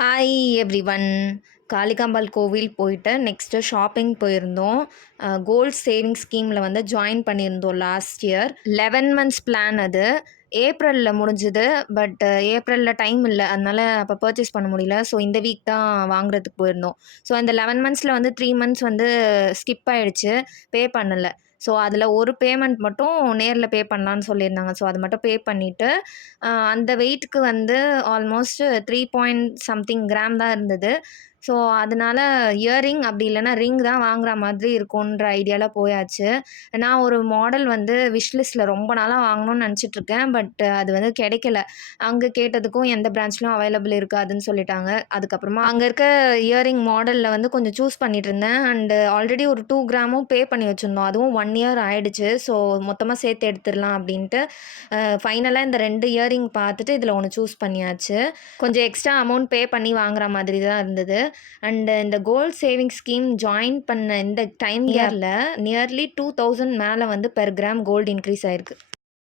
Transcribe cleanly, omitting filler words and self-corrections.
Hi everyone. Kalikambal கோவில் போயிட்டு next shopping போயிருந்தோம். கோல்ட் சேவிங் ஸ்கீமில் வந்து ஜாயின் பண்ணியிருந்தோம் லாஸ்ட் இயர். 11 மந்த்ஸ் பிளான் அது. ஏப்ரலில் முடிஞ்சுது. பட் ஏப்ரலில் டைம் இல்லை, அதனால அப்போ பர்ச்சேஸ் பண்ண முடியல. ஸோ இந்த வீக் தான் வாங்குறதுக்கு போயிருந்தோம். ஸோ அந்த 11 மந்த்ஸில் வந்து 3 மந்த்ஸ் வந்து ஸ்கிப் ஆகிடுச்சு, பே பண்ணலை. ஸோ அதில் ஒரு பேமெண்ட் மட்டும் நேரில் பே பண்ணலான்னு சொல்லியிருந்தாங்க. ஸோ அது மட்டும் பே பண்ணிவிட்டு அந்த வெயிட்டுக்கு வந்து ஆல்மோஸ்ட் 3 பாயிண்ட் சம்திங் கிராம் தான் இருந்தது. ஸோ அதனால இயரிங் அப்படி இல்லைன்னா ரிங் தான் வாங்குற மாதிரி இருக்குன்ற ஐடியாவில் போயாச்சு. நான் ஒரு மாடல் வந்து விஷ்லிஸ்ட்டில் ரொம்ப நாளாக வாங்கணும்னு நினச்சிட்ருக்கேன். பட் அது வந்து கிடைக்கல. அங்கே கேட்டதுக்கும் எந்த பிரான்ச்லையும் அவைலபிள் இருக்காதுன்னு சொல்லிட்டாங்க. அதுக்கப்புறமா அங்கே இருக்க இயரிங் மாடலில் வந்து கொஞ்சம் சூஸ் பண்ணிட்டு இருந்தேன். அண்டு ஆல்ரெடி ஒரு 2 கிராமும் பே பண்ணி வச்சுருந்தோம். அதுவும் 1 இயர் ஆயிடுச்சு. ஸோ மொத்தமாக சேர்த்து எடுத்துடலாம் அப்படின்ட்டு ஃபைனலாக இந்த 2 இயரிங் பார்த்துட்டு இதில் ஒன்று சூஸ் பண்ணியாச்சு. கொஞ்சம் எக்ஸ்ட்ரா அமௌண்ட் பே பண்ணி வாங்குற மாதிரி தான் இருந்தது. அண்டு இந்த கோல்ட் சேவிங் ஸ்கீம் ஜாயின் பண்ண இந்த டைம் இயரில் நியர்லி 2000 மேலே வந்து பெர் கிராம் கோல்டு இன்க்ரீஸ் ஆயிருக்கு.